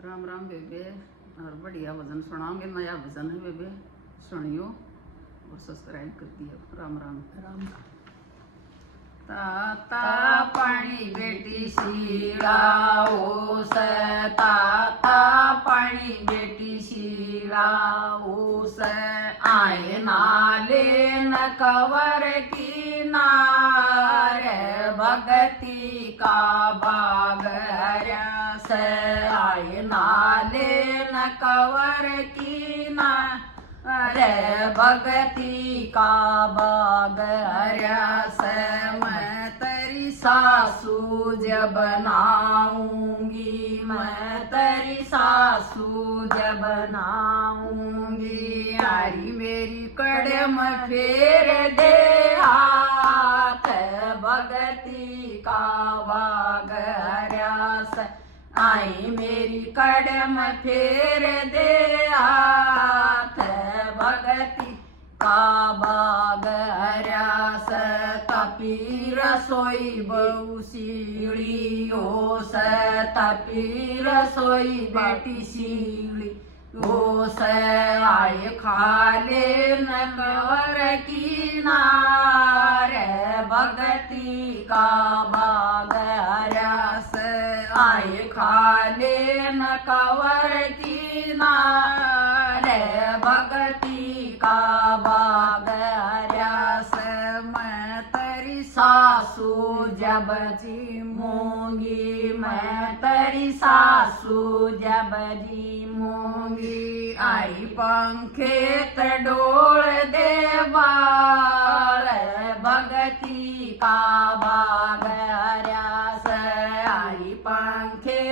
राम राम बेबे। और बढ़िया भजन सुनाओगे, नया भजन है बेबे, सुनियो और सब्सक्राइब कर दियो। राम राम राम। ताता पानी बेटी शीलाओ से, ताता पानी बेटी शीलाओ से, आए नाले न कवर की नारे, भगती का बाग से, आए नाले न कवर की ना रे, भगती का बाग से, मैं तेरी सासू जब बनाऊंगी, मैं तेरी सासू जब बनाऊंगी, यारी मेरी कड़म फेर दे हाथ, भगती का बाग से, आई मेरी कड़म फेर दे हाथ, भगती का बाग से, तपी रसोई बहु सीढ़ी हो से, तपी रसोई बेटी सीढ़ी हो से, आए खाले न कवर की नारे, भगती का बाग से, आए खाले न कवर की नारे, भगती का बाग से, मैं तेरी सासू जब जीमूंगी, मैं तेरी सासू जब जीमूंगी, आई पंखे डोल दे बाल, भगती का बाग से, आई पंखे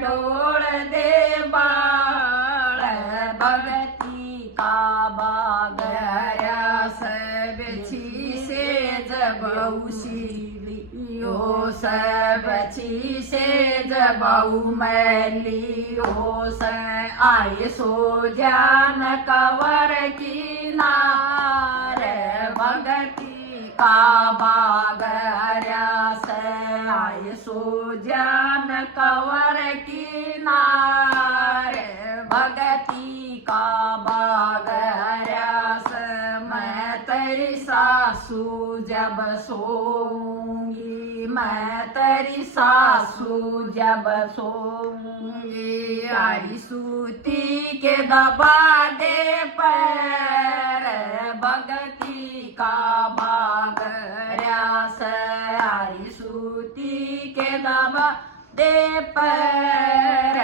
डोल दे बाल, भगती का बाग से, बेची से जब उसीलियो से, बची से जब मैली हो से, आए सो जान कवर की नारे, भगती का बाग से, आए सो जान कवर की नारे, भगती का बाग से, मैं तेरी सासू जब सोऊंगी, मैं तेरी सासू जब सोऊंगी, आई सूती के दबा दे पैर, भगती का बाग से, आई सूती के दबा दे पैर,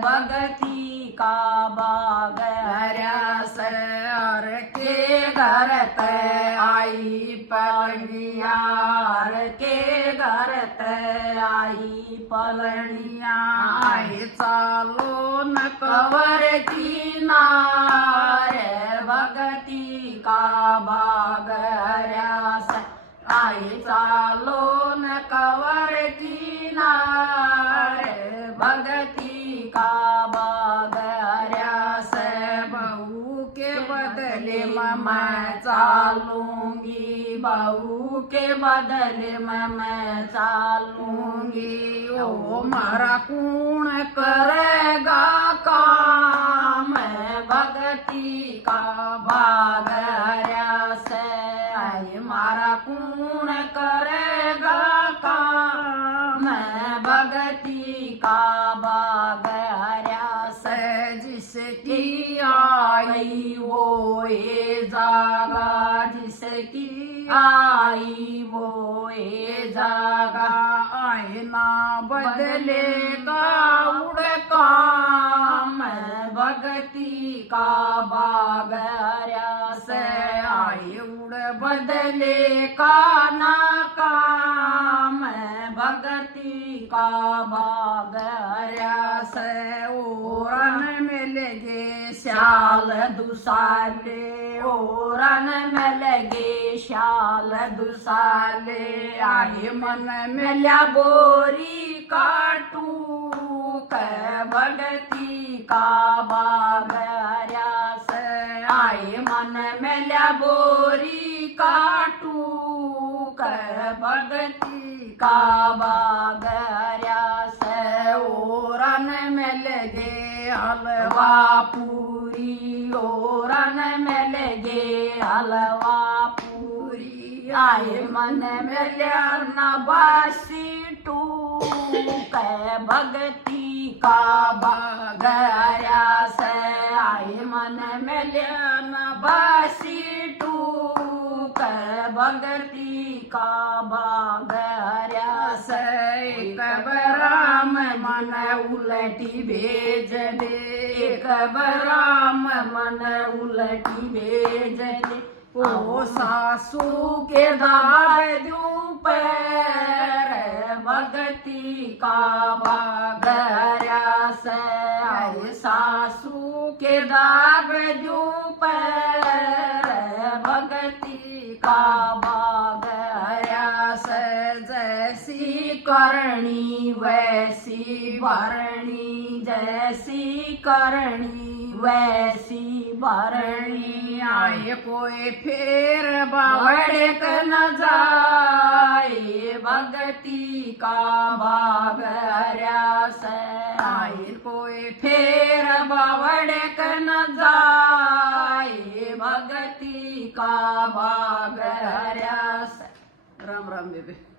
भगती का बाग से, और के घर ते आई पलनिया, के घर ते आई पलनिया, आई चालो न कवर की नारे, भगती का बाग से, आई चालो न कवर की नारे, भगती का बाग से, बहू के बदले मैं चालूंगी, बहू के बदले मैं चालूंगी, ओ मारा कौन करेगा काम, भगती का बाग से, आई मारा कौन करेगा काम, भगती का बाग से, जिसकी आई वो ये जागा, जिसकी आई वो ये जागा, आए ना बदलेगा उड़ काम, भगती का बाग से, आए उड़ बदले का ना काम, भगती का बाग से, ओरन में लगे श्याल दुसाले, ओरन में लगे श्याल दुसाले, आए मन में ल्या बोरी काटू, भगती का बाग से, आए मन में ल्या बोरी काटू, भगती का बाग से, ओरन में लगे हलवा पूरी, ओरन में लगे हलवा पूरी। आए मन में लेना बासी टू कै भगती का बगैरा से। आए मन में लेना बासी टू कै भगती का बगैरा से। कब राम मन उलटी भेज दे, कब राम मन उलटी भेज दे। ओ सासू के दाब दूं पैर भगती का बगैरा से। आए सासू के दाब दूं पैर भगती का बगैरा से। जैसी करणी वैसी भरणी, जैसी करणी वैसी भरणी। आए कोई फेर बावड़क न जाए भगती का बगैरा से। आए कोई फेर बावड़क न जाए भगती का बगैरा से। राम राम बेबे।